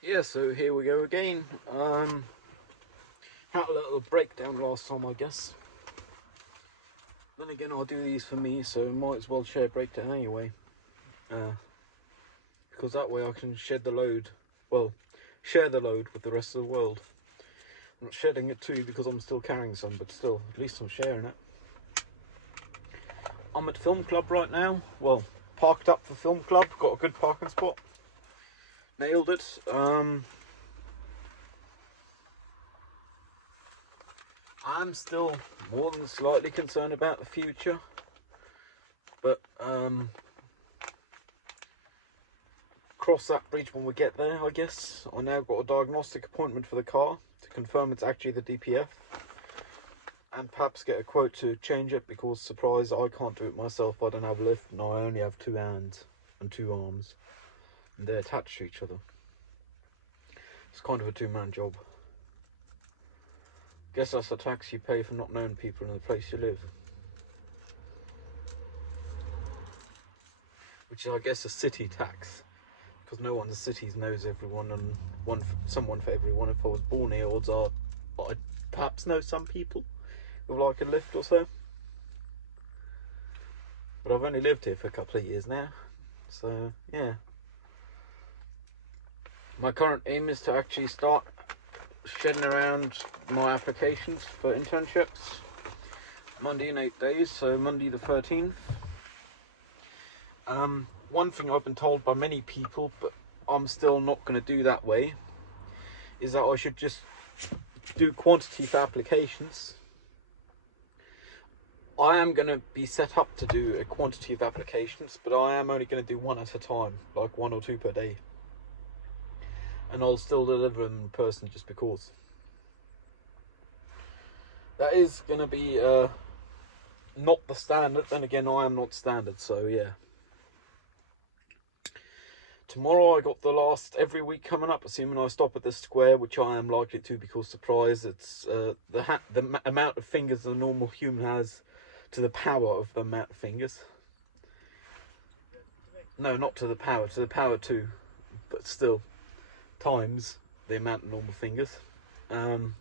Yeah, so here we go again. Had a little breakdown last time, I guess. Then again, I'll do these for me, so might as well share breakdown anyway. Uh, because that way I can shed the load. Well, share the load with the rest of the world. I'm not shedding it too because I'm still carrying some, but still, at least I'm sharing it. I'm at Film Club right now. Well, parked up for Film Club. Got a good parking spot. Nailed it. I'm still more than slightly concerned about the future, but cross that bridge when we get there, I guess. I now got a diagnostic appointment for the car to confirm it's actually the DPF, and perhaps get a quote to change it because, surprise, I can't do it myself. I don't have a lift and I only have two hands and two arms, and they're attached to each other. It's kind of a two-man job. Guess that's the tax you pay for not knowing people in the place you live, which is, I guess, a city tax, because no one in the cities knows everyone, and someone for everyone. If I was born here, odds are I'd perhaps know some people with like a lift or so. But I've only lived here for a couple of years now, so yeah. My current aim is to actually start shedding around my applications for internships Monday in 8 days, so Monday the 13th. One thing I've been told by many people, but I'm still not going to do that way, is that I should just do quantity for applications. I am going to be set up to do a quantity of applications, but I am only going to do one at a time, like one or two per day. And I'll still deliver them in person just because. That is going to be not the standard. Then again, I am not standard, so yeah. Tomorrow I got the last every week coming up, assuming I stop at this square, which I am likely to because, surprise, it's the amount of fingers a normal human has to the power of the amount of fingers. No, not to the power 2, but still times the amount of normal fingers. And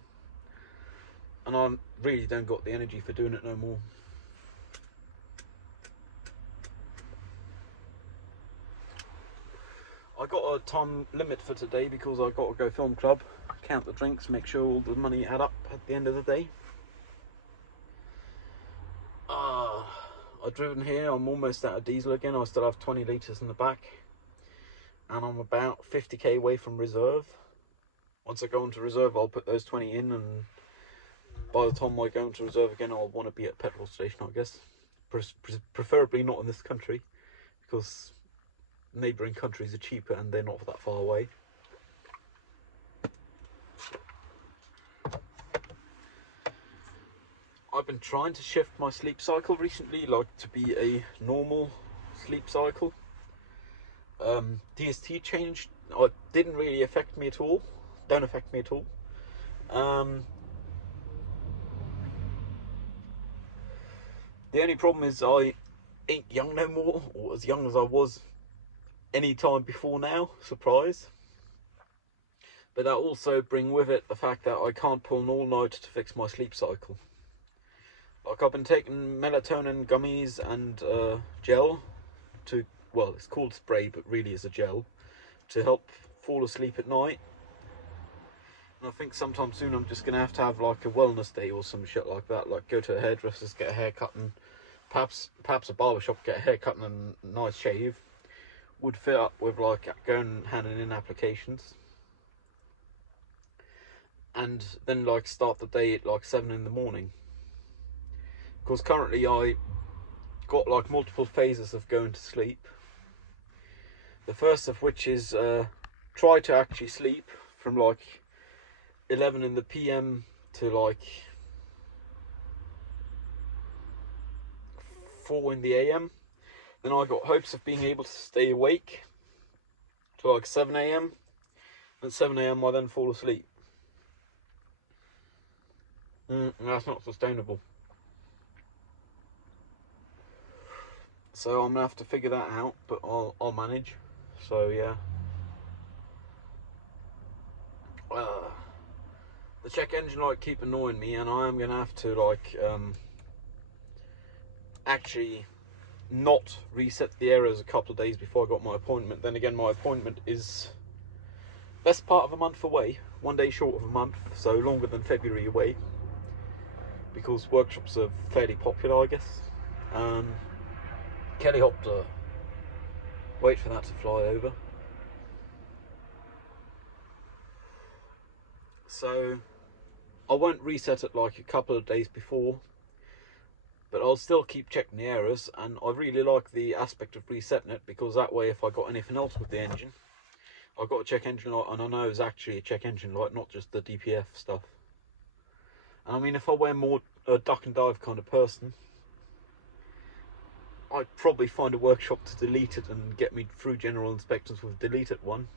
I really don't got the energy for doing it no more. I got a time limit for today because I got to go Film Club, count the drinks, make sure all the money add up at the end of the day. I've driven here, I'm almost out of diesel again. I still have 20 litres in the back, and I'm about 50k away from reserve. Once I go into reserve, I'll put those 20 in, and by the time I go into reserve again, I'll want to be at a petrol station, I guess. Preferably not in this country, because neighbouring countries are cheaper and they're not that far away. I've been trying to shift my sleep cycle recently, like to be a normal sleep cycle. DST changed. It didn't really affect me at all. Don't affect me at all. The only problem is I ain't young no more, or as young as I was any time before now. Surprise. But that also bring with it the fact that I can't pull an all-night to fix my sleep cycle. Like, I've been taking melatonin gummies and gel to, well, it's called spray, but really is a gel, to help fall asleep at night. And I think sometime soon I'm just going to have like a wellness day or some shit like that. Like, go to a hairdresser's, get a haircut, and perhaps a barbershop, get a haircut and a nice shave. Would fit up with like going handing in applications. And then like start the day at like 7 in the morning. Because currently I got like multiple phases of going to sleep. The first of which is try to actually sleep from like 11 in the PM to like 4 in the AM. Then I got hopes of being able to stay awake to like 7 AM. At 7 AM I then fall asleep. That's not sustainable. So I'm gonna have to figure that out, but I'll manage. So yeah. the check engine light keep annoying me, and I am going to have to, like, actually not reset the errors a couple of days before I got my appointment. Then again, my appointment is best part of a month away, 1 day short of a month, so longer than February away, because workshops are fairly popular, I guess. Helicopter. Wait for that to fly over. So I won't reset it like a couple of days before, but I'll still keep checking the errors, and I really like the aspect of resetting it, because that way if I got anything else with the engine, I've got a check engine light, and I know it's actually a check engine light, not just the DPF stuff. And I mean, if I were more a duck and dive kind of person, I'd probably find a workshop to delete it and get me through general inspections with a deleted one.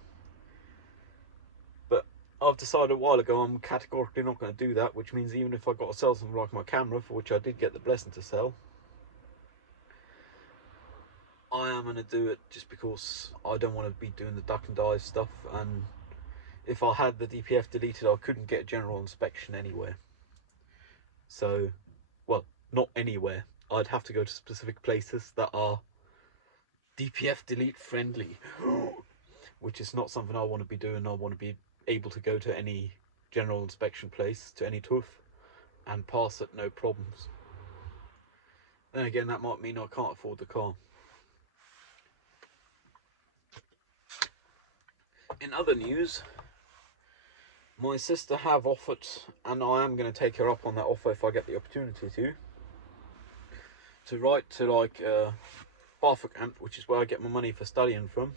But I've decided a while ago I'm categorically not going to do that, which means even if I got to sell something like my camera, for which I did get the blessing to sell, I am going to do it just because I don't want to be doing the duck and dive stuff, and if I had the DPF deleted, I couldn't get a general inspection anywhere. So, well, not anywhere. I'd have to go to specific places that are DPF delete friendly, which is not something I want to be doing. I want to be able to go to any general inspection place, to any TÜV, and pass it no problems. Then again, that might mean I can't afford the car. In other news, my sister have offered, and I am going to take her up on that offer if I get the opportunity to write to, like, BAföG-Amt, which is where I get my money for studying from,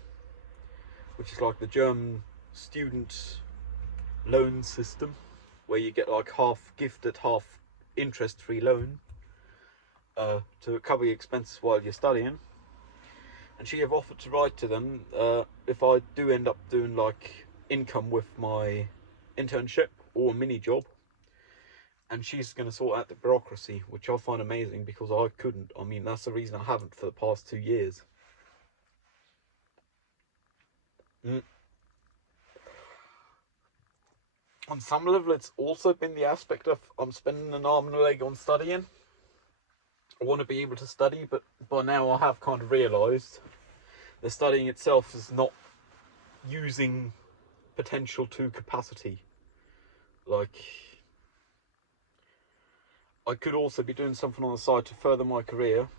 which is like the German student loan system, where you get like half gifted, half interest-free loan to cover your expenses while you're studying. And she have offered to write to them if I do end up doing like income with my internship or a mini job, and she's going to sort out the bureaucracy, which I find amazing because I couldn't. I mean, that's the reason I haven't for the past 2 years. On some level, it's also been the aspect of I'm spending an arm and a leg on studying. I want to be able to study, but by now I have kind of realised the studying itself is not using potential to capacity. Like, I could also be doing something on the side to further my career.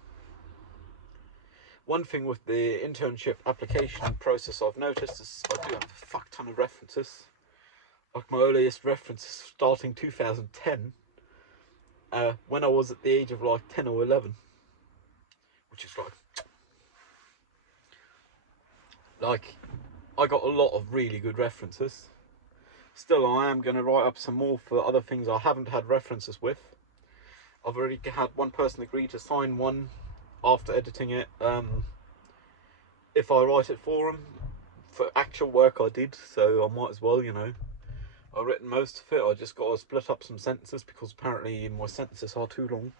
One thing with the internship application process I've noticed is I do have a fuck ton of references. Like, my earliest reference is starting 2010, when I was at the age of like 10 or 11, which is like I got a lot of really good references. Still, I am going to write up some more for other things I haven't had references with. I've already had one person agree to sign one after editing it, if I write it for them, for actual work I did, so I might as well, you know. I've written most of it, I just got to split up some sentences because apparently my sentences are too long.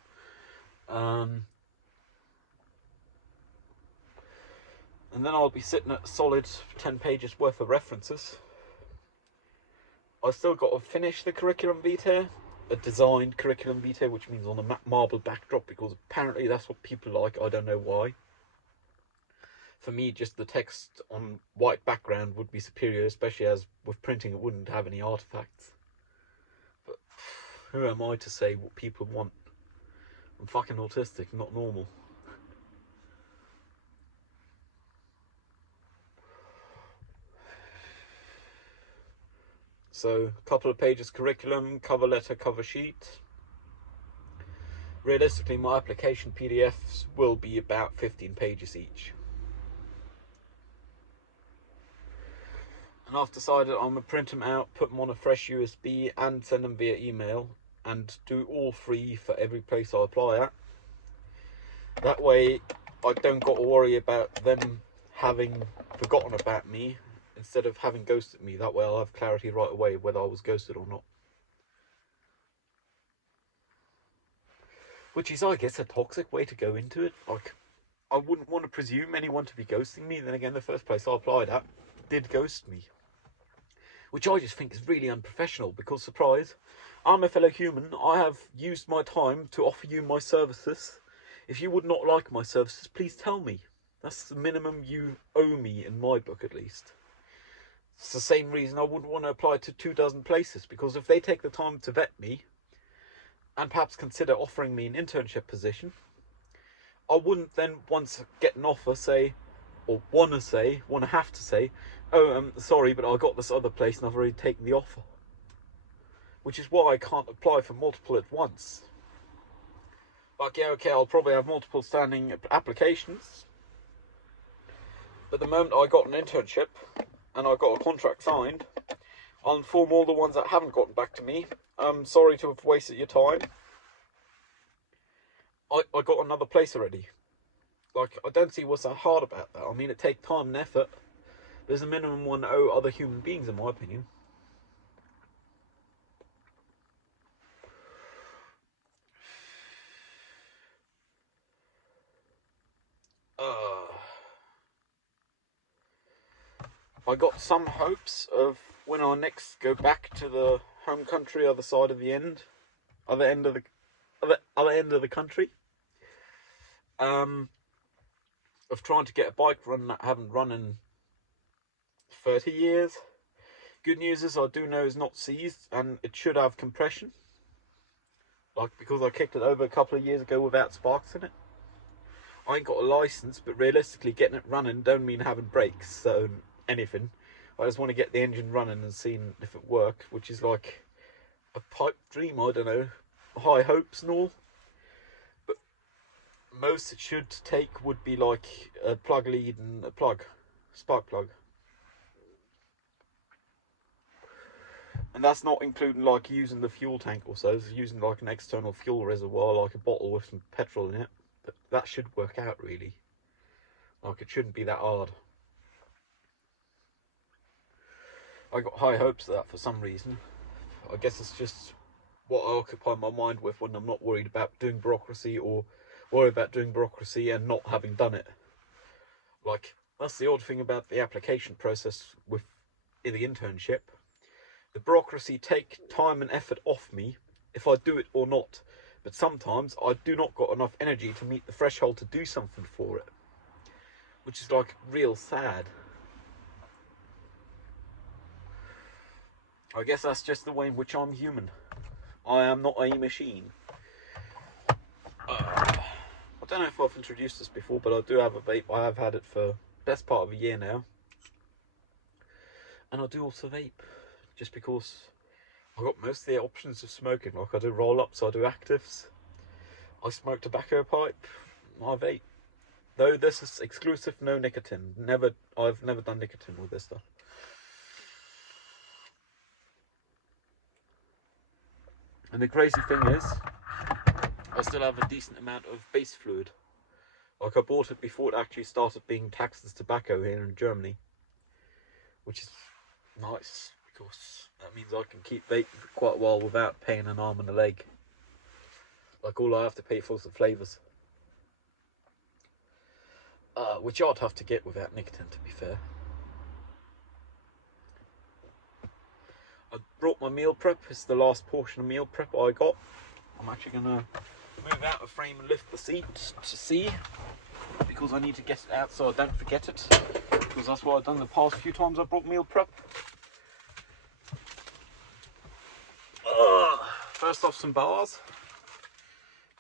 And then I'll be sitting at a solid 10 pages worth of references. I still got to finish the curriculum vitae, a designed curriculum vitae, which means on a marble backdrop, because apparently that's what people like. I don't know why. For me, just the text on white background would be superior, especially as with printing it wouldn't have any artifacts. But who am I to say what people want? I'm fucking autistic, not normal. So, a couple of pages curriculum, cover letter, cover sheet. Realistically, my application PDFs will be about 15 pages each. And I've decided I'm going to print them out, put them on a fresh USB, and send them via email, and do all 3 for every place I apply at. That way, I don't got to worry about them having forgotten about me instead of having ghosted me. That way I'll have clarity right away whether I was ghosted or not. Which is, I guess, a toxic way to go into it. Like, I wouldn't want to presume anyone to be ghosting me. Then again, the first place I applied at did ghost me. which I just think is really unprofessional because, surprise, I'm a fellow human. I have used my time to offer you my services. If you would not like my services, please tell me. That's the minimum you owe me, in my book at least. It's the same reason I wouldn't want to apply to 24 places, because if they take the time to vet me and perhaps consider offering me an internship position, I wouldn't then once get an offer say, or want to have to say, oh, sorry, but I got this other place and I've already taken the offer. Which is why I can't apply for multiple at once. Like, yeah, okay, I'll probably have multiple standing applications. But the moment I got an internship and I got a contract signed, I'll inform all the ones that haven't gotten back to me. I'm sorry to have wasted your time. I got another place already. Like, I don't see what's that hard about that. I mean, it takes time and effort. There's a minimum one owe other human beings, in my opinion. I got some hopes of when I next go back to the home country, other side of the other end of the country. Of trying to get a bike run that I haven't run in 30 years. Good news is I do know it's not seized and it should have compression. Like, because I kicked it over a couple of years ago without sparks in it. I ain't got a license, but realistically getting it running don't mean having brakes, so anything. I just want to get the engine running and seeing if it works, which is like a pipe dream, I don't know. High hopes and all. But most it should take would be like a plug lead and a spark plug. And that's not including like using the fuel tank or so. It's using like an external fuel reservoir, like a bottle with some petrol in it. But that should work out really. Like, it shouldn't be that hard. I got high hopes of that for some reason. I guess it's just what I occupy my mind with when I'm not worried about doing bureaucracy, or worry about doing bureaucracy and not having done it. Like, that's the odd thing about the application process with the internship. The bureaucracy take time and effort off me if I do it or not. But sometimes I do not got enough energy to meet the threshold to do something for it. Which is like real sad. I guess that's just the way in which I'm human. I am not a machine. I don't know if I've introduced this before, but I do have a vape. I have had it for the best part of a year now. And I do also vape. Just because I've got most of the options of smoking. Like, I do roll-ups, I do actives. I smoke tobacco pipe. I vape. Though this is exclusive, no nicotine. I've never done nicotine with this stuff. And the crazy thing is, I still have a decent amount of base fluid. Like, I bought it before it actually started being taxed as tobacco here in Germany. Which is nice, because that means I can keep vaping for quite a while without paying an arm and a leg. Like, all I have to pay for is the flavours. Which I'd have to get without nicotine, to be fair. I brought my meal prep. It's the last portion of meal prep I got. I'm actually going to move out of frame and lift the seat to see, because I need to get it out so I don't forget it, because that's what I've done the past few times I brought meal prep. First off, some bars,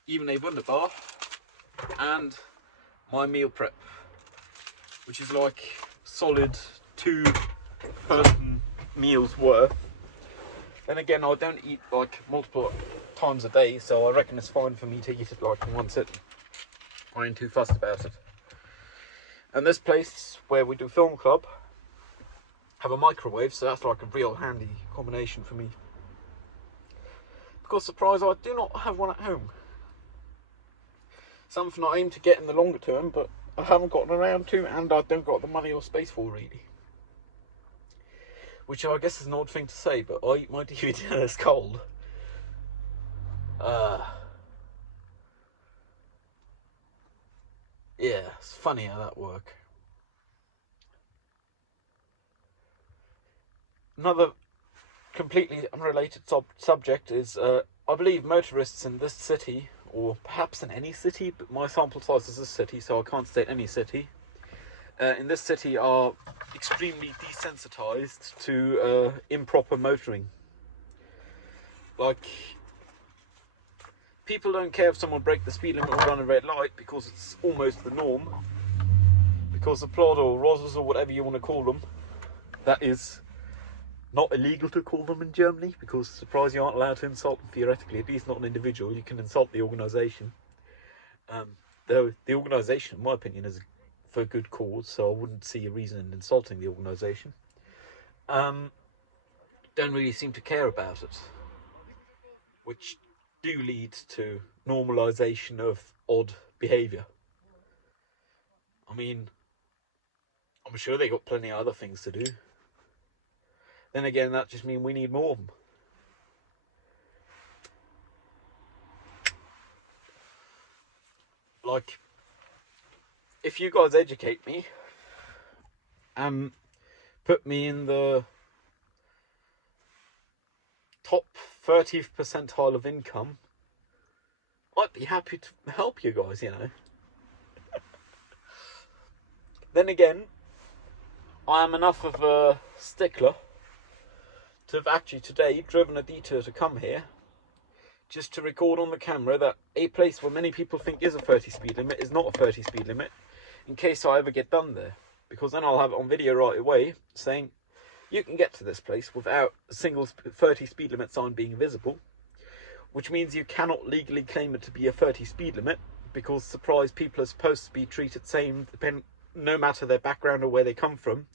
even a Wonder bar, and my meal prep, which is like solid 2-person meals worth. Then again, I don't eat like multiple times a day, so I reckon it's fine for me to eat it like in one sitting. I ain't too fussed about it. And this place where we do film club have a microwave, so that's like a real handy combination for me. Because, surprise, I do not have one at home. Something I aim to get in the longer term, but I haven't gotten around to, and I don't got the money or space for, really. Which I guess is an odd thing to say, but I eat my DVD and it's cold. Yeah, it's funny how that works. Another completely unrelated subject is I believe motorists in this city, or perhaps in any city, but my sample size is this city, so I can't state any city. In this city are extremely desensitized to improper motoring. Like, people don't care if someone breaks the speed limit or run a red light because it's almost the norm. Because the plod or roses or whatever you want to call them, that is not illegal to call them in Germany, because surprise, you aren't allowed to insult them theoretically, at least not an individual. You can insult the organisation. Though the organisation, in my opinion, is for a good cause, so I wouldn't see a reason in insulting the organisation. Don't really seem to care about it, which do lead to normalisation of odd behaviour. I mean, I'm sure they got plenty of other things to do. Then again, that just means we need more of them. Like, if you guys educate me and put me in the top 30th percentile of income, I'd be happy to help you guys, you know. Then again, I am enough of a stickler to have actually today driven a detour to come here just to record on the camera that a place where many people think is a 30 speed limit is not a 30 speed limit, in case I ever get done there, because then I'll have it on video right away saying you can get to this place without a single 30 speed limit sign being visible, which means you cannot legally claim it to be a 30 speed limit, because surprise, people are supposed to be treated same no matter their background or where they come from,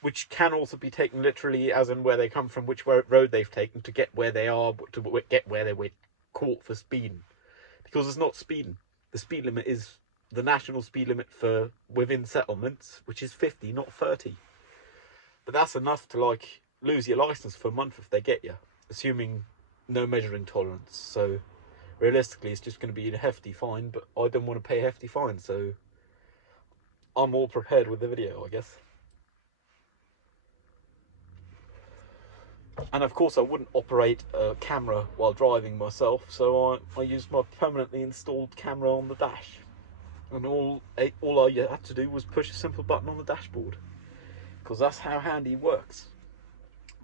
which can also be taken literally as in where they come from, which road they've taken to get where they are, to get where they were caught for speeding. Because it's not speeding. The speed limit is the national speed limit for within settlements, which is 50, not 30. But that's enough to, like, lose your license for a month if they get you, assuming no measuring tolerance. So realistically, it's just going to be a hefty fine, but I don't want to pay a hefty fine, so I'm all prepared with the video, I guess. And of course I wouldn't operate a camera while driving myself, so I used my permanently installed camera on the dash. And all I had to do was push a simple button on the dashboard, because that's how handy it works.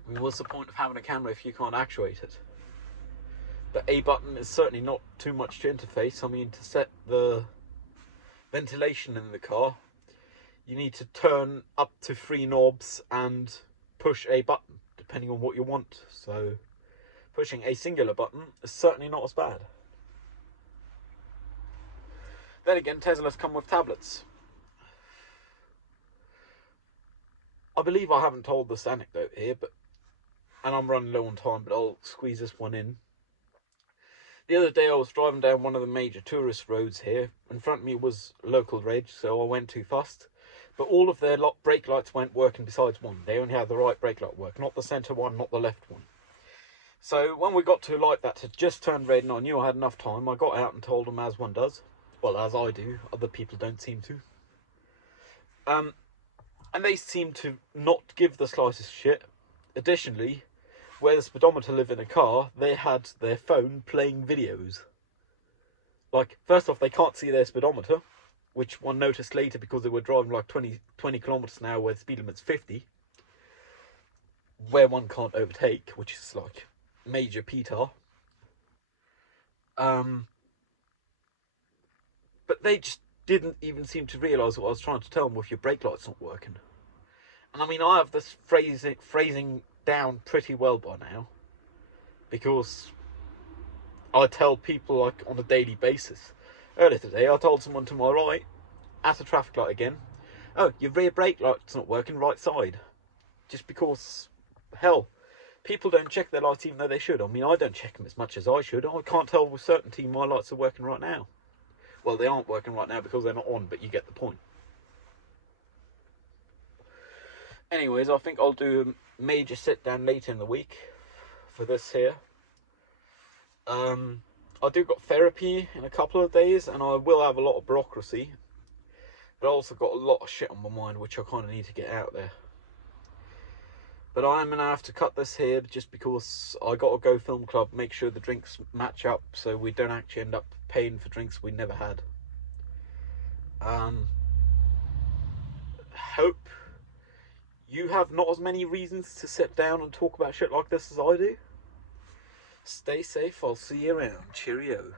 I mean, what's the point of having a camera if you can't actuate it? The A button is certainly not too much to interface. I mean, to set the ventilation in the car, you need to turn up to 3 knobs and push a button, depending on what you want. So pushing a singular button is certainly not as bad. Then again, Teslas come with tablets. I believe I haven't told this anecdote here, and I'm running low on time, but I'll squeeze this one in. The other day I was driving down one of the major tourist roads here. In front of me was local reg, so I went too fast. But all of their brake lights weren't working besides one. They only had the right brake light work, not the centre one, not the left one. So when we got to a light that had just turned red and I knew I had enough time, I got out and told them, as one does. Well, as I do. Other people don't seem to. And they seemed to not give the slightest shit. Additionally, where the speedometer lived in a car, they had their phone playing videos. Like, first off, they can't see their speedometer, which one noticed later because they were driving like 20 kilometers an hour where the speed limit's 50, where one can't overtake, which is like major petar. But they just didn't even seem to realise what I was trying to tell them with your brake light's not working. And I mean, I have this phrasing down pretty well by now, because I tell people like on a daily basis. Earlier today I told someone to my right, at a traffic light again, oh, your rear brake light's not working, right side. Just because, hell, people don't check their lights even though they should. I mean, I don't check them as much as I should. I can't tell with certainty my lights are working right now. Well, they aren't working right now because they're not on, but you get the point. Anyways, I think I'll do a major sit down later in the week for this here. I do got therapy in a couple of days, and I will have a lot of bureaucracy, but I also got a lot of shit on my mind which I kind of need to get out there. But I'm going to have to cut this here just because I got to go film club, make sure the drinks match up so we don't actually end up paying for drinks we never had. Hope you have not as many reasons to sit down and talk about shit like this as I do. Stay safe, I'll see you around. Cheerio.